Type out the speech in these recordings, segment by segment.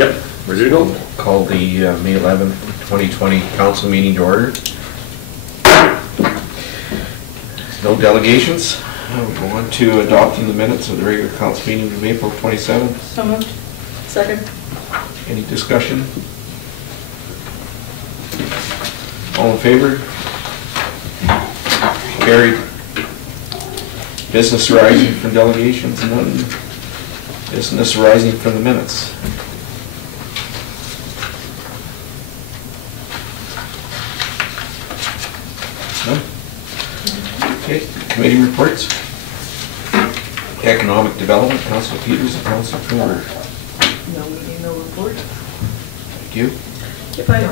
Yep, ready to go. Call the May 11th, 2020 council meeting to order. No delegations. We'll go on to adopting the minutes of the regular council meeting of April 27th. So moved. Second. Any discussion? All in favor? Carried. Business arising from delegations, none. Business arising from the minutes. None? Okay, committee reports. Economic Development, Councillor Peters and Councillor Coomber. No meeting, no report. Thank you. If I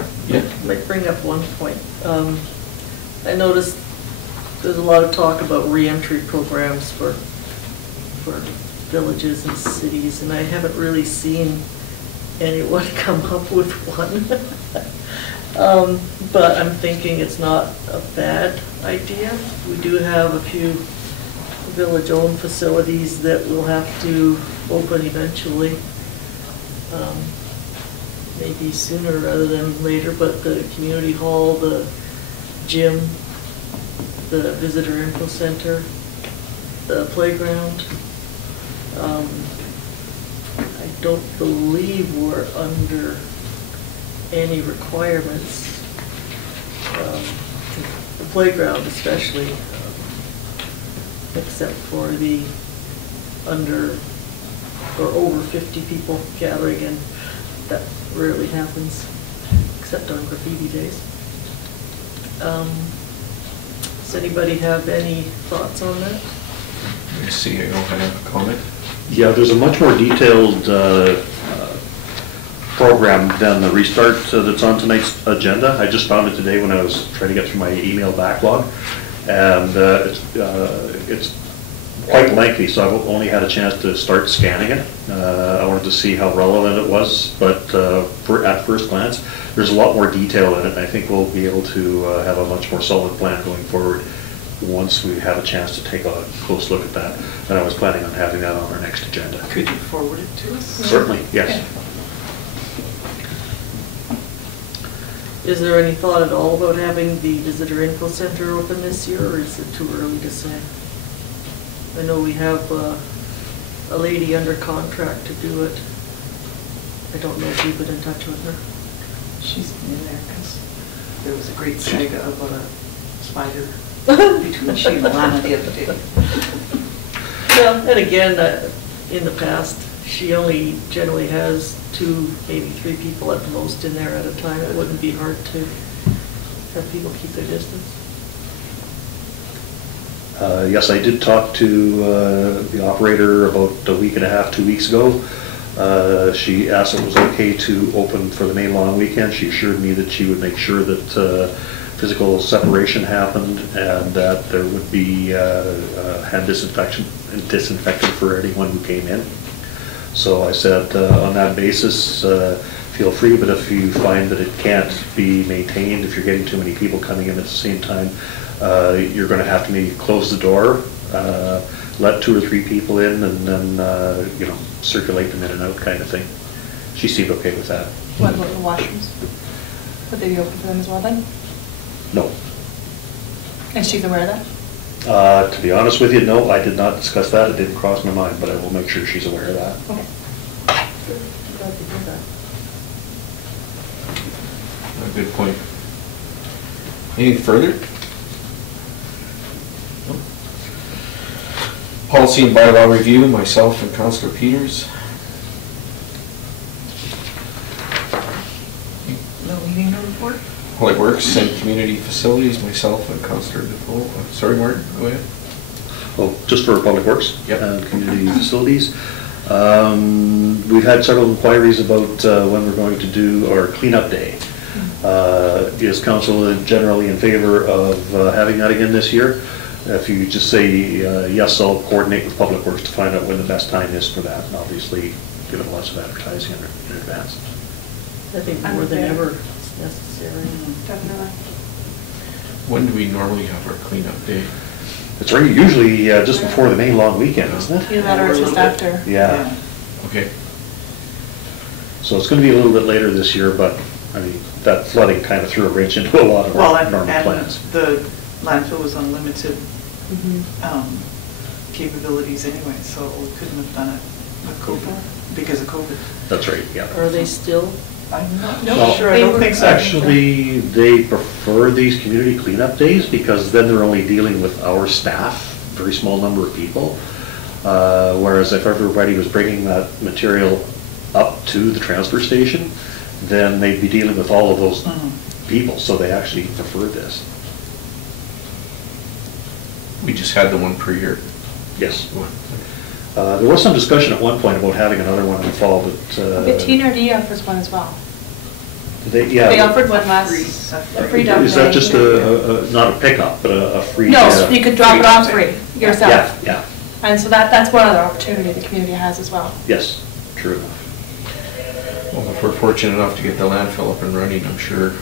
might bring up one point. I noticed there's a lot of talk about re-entry programs for villages and cities, and I haven't really seen anyone come up with one. But I'm thinking it's not a bad idea. We do have a few village-owned facilities that will have to open eventually. Maybe sooner rather than later, but the community hall, the gym, the visitor info center, the playground. I don't believe we're under any requirements. The playground especially, except for the under or over 50 people gathering, and that rarely happens, except on graffiti days. Does anybody have any thoughts on that? I see, I don't have a comment. Yeah, there's a much more detailed program than the restart that's on tonight's agenda. I just found it today when I was trying to get through my email backlog, and it's quite lengthy, so I've only had a chance to start scanning it. I wanted to see how relevant it was, but at first glance, there's a lot more detail in it, and I think we'll be able to have a much more solid plan going forward once we have a chance to take a close look at that. And I was planning on having that on our next agenda. Could you forward it to us? Certainly, yes. Is there any thought at all about having the visitor info center open this year, or is it too early to say? I know we have a lady under contract to do it. I don't know if you've been in touch with her. She's been in there because there was a great saga about a spider between she and Alana the other day. Well, and again, in the past, she only generally has 2, maybe 3 people at the most in there at a time. It wouldn't be hard to have people keep their distance. Yes, I did talk to the operator about a week and a half, 2 weeks ago. She asked if it was okay to open for the May long weekend. She assured me that she would make sure that physical separation happened and that there would be hand disinfectant for anyone who came in. So I said, on that basis, feel free, but if you find that it can't be maintained, if you're getting too many people coming in at the same time, you're going to have to maybe close the door, let 2 or 3 people in, and then circulate them in and out, kind of thing. She seemed okay with that. What about the washrooms? Would they be open for them as well then? No. And she's aware of that? To be honest with you, no, I did not discuss that. It didn't cross my mind, but I will make sure she's aware of that. Okay. Glad to hear that. A good point. Anything further? No. Policy and bylaw review, myself and Councillor Peters. No meeting, no report? Public Works and Community Facilities, myself and Councillor Nicole. Sorry, Martin, go ahead. Oh, just for Public Works and Community Facilities. We've had several inquiries about when we're going to do our cleanup day. Is council generally in favor of having that again this year? If you just say yes, I'll coordinate with Public Works to find out when the best time is for that, and obviously give it lots of advertising in advance. I think more than ever it's necessary. Definitely. When do we normally have our cleanup day? It's really usually just before the May long weekend, isn't it? Either that or it's just after. Yeah. Okay. So it's going to be a little bit later this year, but, I mean, that flooding kind of threw a wrench into a lot of Well, our and normal plans. the landfill was unlimited Mhm. capabilities anyway, so we couldn't have done it with COVID, because of COVID. That's right, yeah. Are they still? I'm not Well, sure, I don't think so. Actually, they prefer these community cleanup days because then they're only dealing with our staff, very small number of people. Whereas if everybody was bringing that material up to the transfer station, then they'd be dealing with all of those people, so they actually prefer this. We just had the one per year. Yes. There was some discussion at one point about having another one in the fall, but... But TNRD offers one as well. Yeah. They offered one last, a free dump. Is that just not a pickup, but a free... No, you could drop it off free yourself. Yeah, yeah. And so that's one other opportunity the community has as well. Yes, true enough. Well, if we're fortunate enough to get the landfill up and running, I'm sure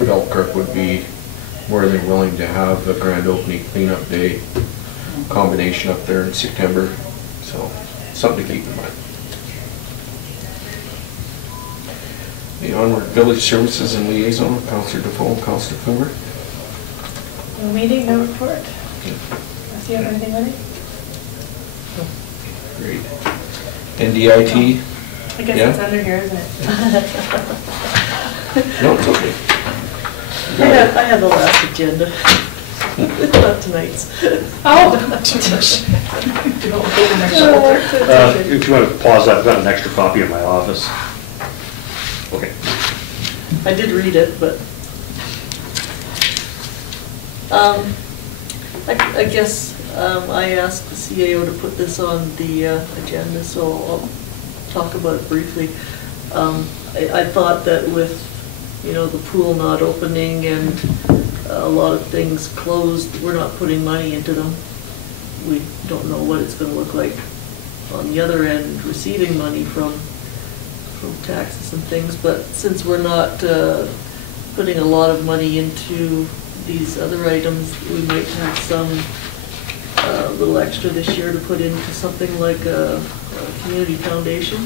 Belkirk would be more than willing to have a grand opening cleanup day combination up there in September. So, something to keep in mind. The onward village services and liaison, Councillor Defoe and Councillor Coomber. No meeting, no report. Unless you have anything ready? Great. NDIT? I guess Yeah. it's under here, isn't it? No, it's okay. I had the last agenda. Not tonight's. Oh. If you want to pause, I've got an extra copy in my office. Okay. I did read it, but I guess I asked the CAO to put this on the agenda, so I'll talk about it briefly. I thought that with, you know, the pool not opening and a lot of things closed, we're not putting money into them. We don't know what it's going to look like on the other end, receiving money from taxes and things, but since we're not putting a lot of money into these other items, we might have some little extra this year to put into something like a community foundation.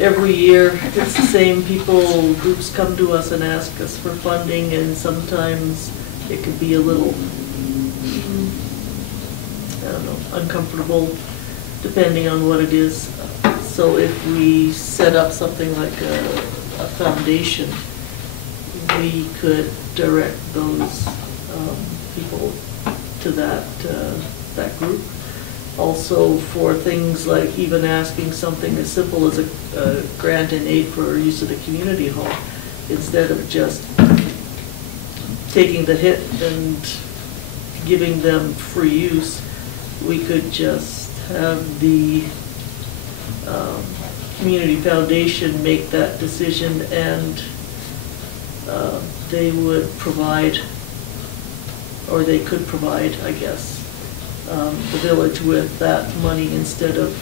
Every year, it's the same people, groups come to us and ask us for funding, and sometimes it could be a little, I don't know, uncomfortable, depending on what it is. So if we set up something like a foundation, we could direct those people to that group. Also for things like even asking something as simple as a grant in aid for use of the community hall, instead of just taking the hit and giving them free use, we could just have the community foundation make that decision, and they would provide, or they could provide, I guess, the village with that money instead of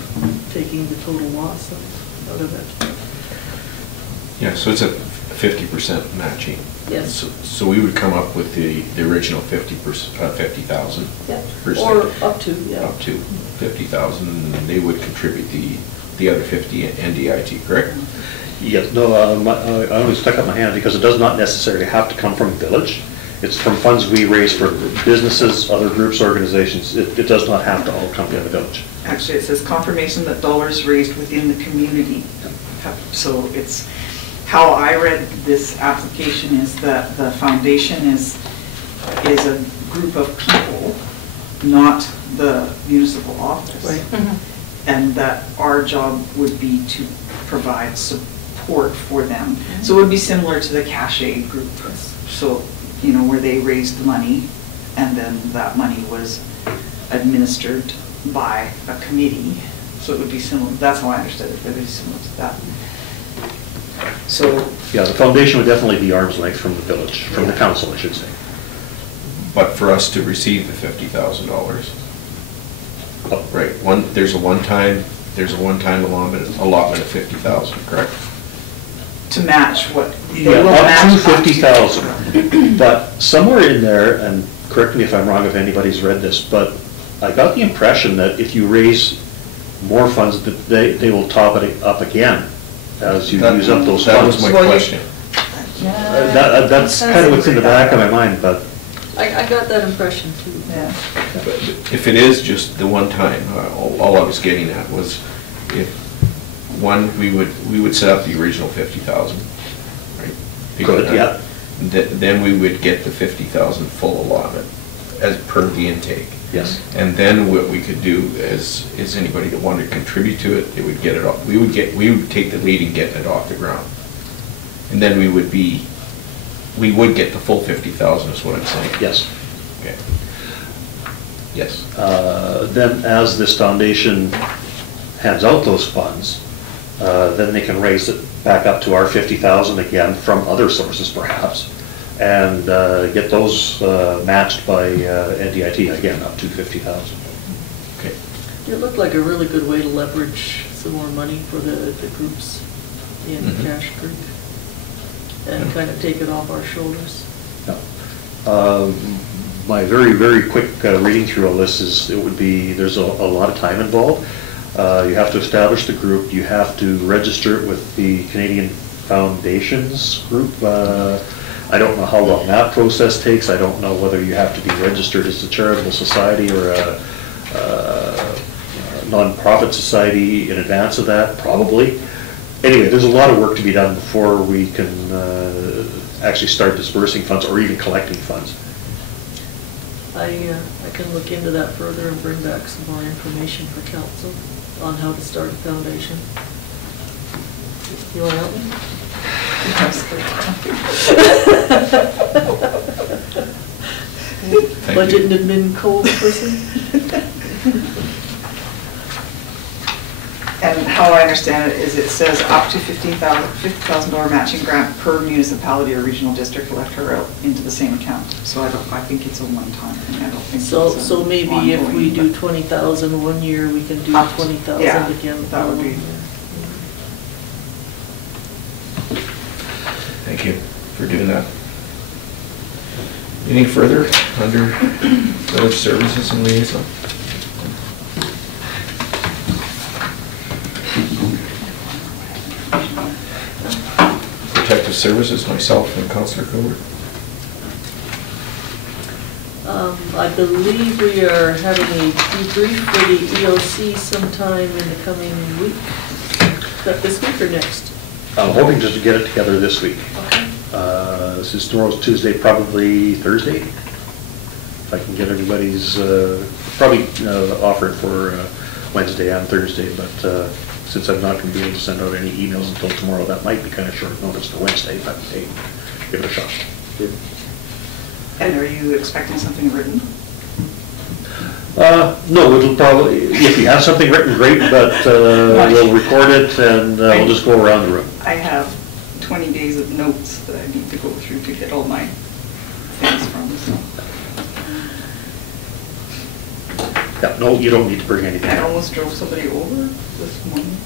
taking the total loss out of it. Yeah, so it's a 50% matching. Yes. So we would come up with the original 50,000. Yeah. per Or site. up to, yeah. Up to 50,000, and they would contribute the other 50 NDIT, correct? Yes, no, I only stuck up my hand because it does not necessarily have to come from the village. It's from funds we raise for businesses, other groups, organizations. It does not have to all come from the village. Actually, it says confirmation that dollars raised within the community. So it's, how I read this application is that the foundation is a group of people, not the municipal office. Right. And that our job would be to provide support for them. So it would be similar to the cash aid group. So, you know, where they raised the money and then that money was administered by a committee. So it would be similar, that's how I understood it, it would be similar to that. So. Yeah, the foundation would definitely be arm's length from the village, from the council, I should say. But for us to receive the $50,000, right, there's a one-time allotment of 50,000, correct? To match what? They Yeah, will up match to 50,000. But somewhere in there, and correct me if I'm wrong if anybody's read this, but I got the impression that if you raise more funds, that they will top it up again as you use up those That funds. was my Well, question. That's kind of what's in the back of my mind, but I got that impression too. Yeah. But if it is just the one time, all I was getting at was if, one, we would set up the original 50,000, right? good, yeah. Then we would get the 50,000 full allotment as per the intake. Yes. And then what we could do is anybody that wanted to contribute to it, they would get it off. We would take the lead in getting it off the ground. And then we would get the full 50,000 is what I'm saying. Yes. Okay. Yes. Then as this foundation hands out those funds, then they can raise it back up to our 50,000 again from other sources perhaps, and get those matched by NDIT again up to 50,000. Okay. It looked like a really good way to leverage some more money for the groups in Cache Creek and kind of take it off our shoulders. Yeah. My very, very quick reading through all this is there's a lot of time involved. You have to establish the group, you have to register it with the Canadian Foundations group. I don't know how long that process takes. I don't know whether you have to be registered as a charitable society or a non-profit society in advance of that, probably. Anyway, there's a lot of work to be done before we can actually start dispersing funds or even collecting funds. I can look into that further and bring back some more information for council on how to start a foundation. You want to help me? Budget and admin code person? And how I understand it is it says up to $50,000 matching grant per municipality or regional district electoral into the same account. So I think it's a one-time thing. I don't think So maybe if we ongoing, do 20,000 one year, we can do Up to- 20,000 yeah, again the that would following be- year. Thank you for doing that. Anything further under Village Services and Liaison? Protective Services, myself and Councillor Coomber. I believe we are having a debrief for the EOC sometime in the coming week. Is that this week or next? I'm hoping just to get it together this week. Okay. This is tomorrow's Tuesday, probably Thursday. If I can get everybody's, probably offer it for Wednesday and Thursday, but since I'm not going to be able to send out any emails until tomorrow, that might be kind of short notice for Wednesday, but hey, give it a shot. And are you expecting something written? No, it'll probably, if you have something written, great, but we'll record it and we'll just go around the room. I have 20 days of notes that I need to go through to get all my things from, so. Yeah, no, you don't need to bring anything. I almost drove somebody over this morning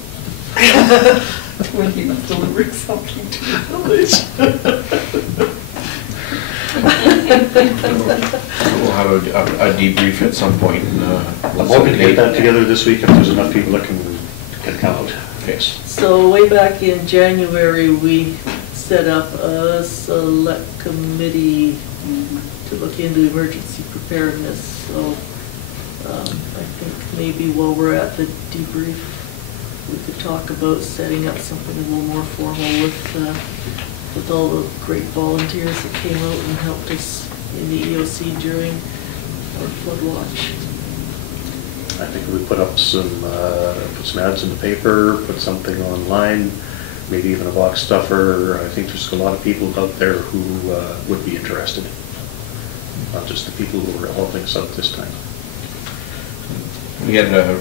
when he was delivering something to the village. We'll have a debrief at some point. I'm hoping to get that together this week if there's enough people that can come out. Yes. So way back in January, we set up a select committee to look into emergency preparedness. So I think maybe while we're at the debrief, we could talk about setting up something a little more formal with all the great volunteers that came out and helped us in the EOC during our flood watch. I think we put up some ads in the paper, put something online, maybe even a box stuffer. I think there's a lot of people out there who would be interested, not just the people who are helping us out this time. We had a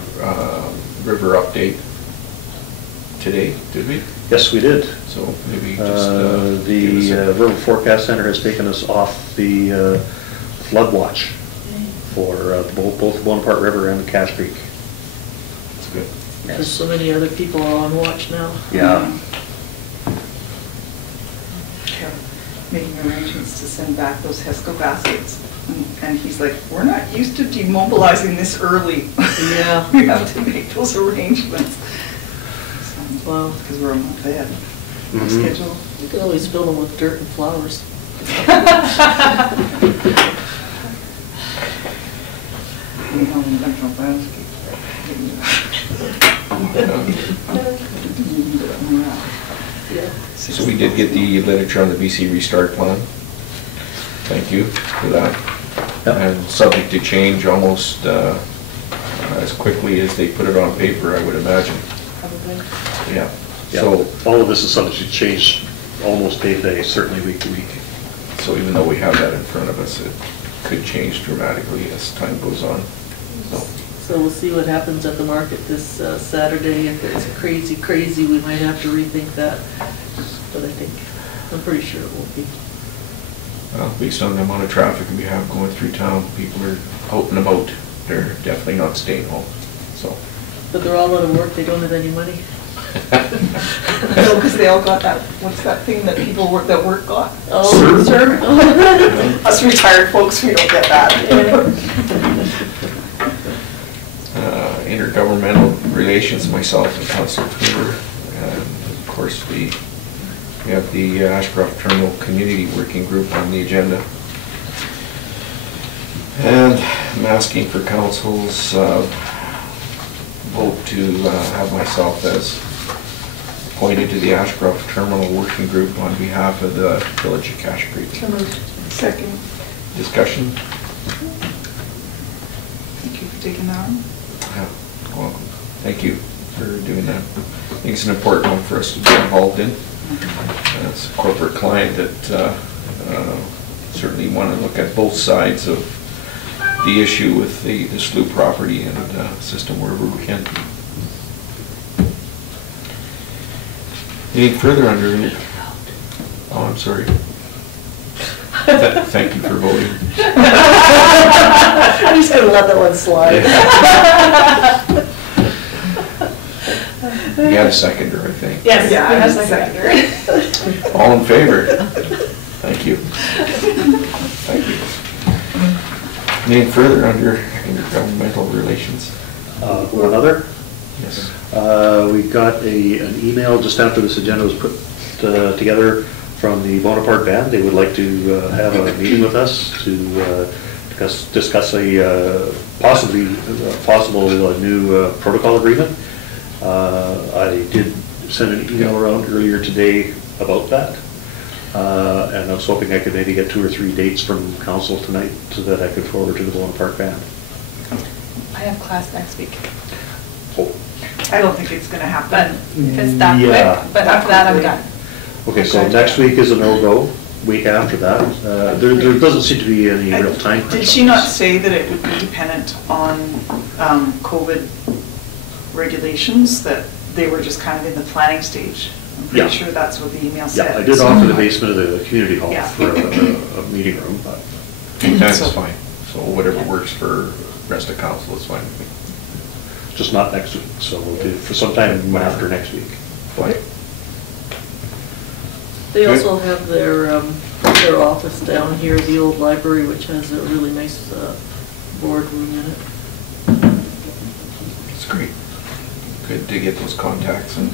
river update today, did we? Yes, we did. So maybe just the River Forecast Center has taken us off the flood watch for both the Bonaparte River and the Cache Creek. That's good. There's so many other people on watch now. Yeah. making arrangements to send back those HESCO baskets. And he's like, we're not used to demobilizing this early. Yeah. We have to make those arrangements. Wow. Because we're a month ahead of schedule. You can always fill them with dirt and flowers. Yeah. So we did get the literature on the BC Restart Plan. Thank you for that. Yep. And subject to change almost as quickly as they put it on paper, I would imagine. Probably. Yeah. Yeah, So, all of this is subject to change almost day to day, certainly week to week. so even though we have that in front of us, it could change dramatically as time goes on. So, So we'll see what happens at the market this Saturday. If it's crazy, we might have to rethink that. But I'm pretty sure it won't be. well, based on the amount of traffic we have going through town, people are out and about. They're definitely not staying home, so. But they're all out of work, they don't have any money. No, because they all got that, what's that thing that people work, that work got? Oh, sure. Us retired folks, we don't get that. Intergovernmental relations, myself and Councillor Coomber. And of course, we have the Ashcroft Terminal Community Working Group on the agenda. And I'm asking for council's vote to have myself as appointed to the Ashcroft Terminal Working Group on behalf of the Village of Cache Creek. Second. Discussion? Thank you for taking that on. Yeah, welcome. Thank you for doing that. I think it's an important one for us to be involved in. It's a corporate client that certainly want to look at both sides of the issue with the slough property and system wherever we can. Anything further under? Oh, I'm sorry. Thank you for voting. I'm just gonna let that one slide. You had a seconder, I think. Yes, Yeah, we I have was second. All in favor? Thank you. Thank you. Anything further under intergovernmental relations? One other, Yes. we got an email just after this agenda was put together from the Bonaparte Band. They would like to have a meeting with us to discuss a possible new protocol agreement. I did send an email around earlier today about that. And I was hoping I could maybe get 2 or 3 dates from council tonight so that I could forward to the Bonaparte Band. I have class next week, Oh, I don't think it's gonna but happen. if it's that Yeah. quick, but after that I'm done. okay, so Okay. next week is a no-go. Week after that, there doesn't seem to be any real time crunch. Did she not say that it would be dependent on COVID regulations, that they were just kind of in the planning stage? I'm Yeah. pretty sure that's what the email said. Yeah, I did offer the basement of the community hall Yeah. for a meeting room, but That's So- fine. So whatever works for rest of council is fine with me. just not next week, so we'll do for sometime after next week. Fine. They Good. also have their office down here, the old library, which has a really nice boardroom in it. It's great. Good to get those contacts and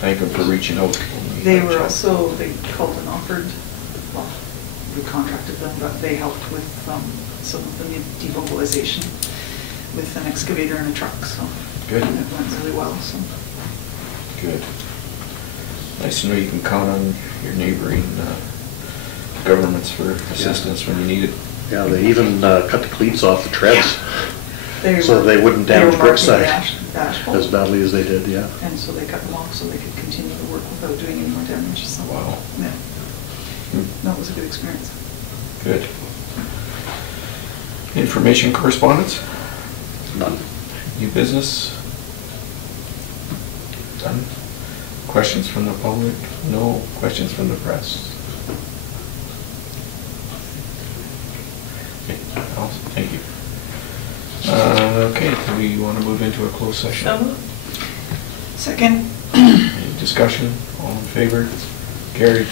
thank them for reaching out. when we They had a were chat. also, they called and offered, well, we contracted them, but they helped with some of the demobilization with an excavator and a truck, so. Good. And it went really well, so. Good. Nice to know you can count on your neighboring governments for assistance when you need it. Yeah, they even cut the cleats off the treads They so were- they wouldn't they were damage marking the Brookside asphalt, as badly as they did, yeah. and so they cut them off so they could continue to work without doing any more damage, so. Wow. Yeah, Hmm. that was a good experience. Good. Information correspondence? None. New business? Done. Questions from the public? No. Questions from the press? Okay, awesome. Thank you. Okay, do we want to move into a closed session? So moved. Second. Any discussion? All in favor? Carried.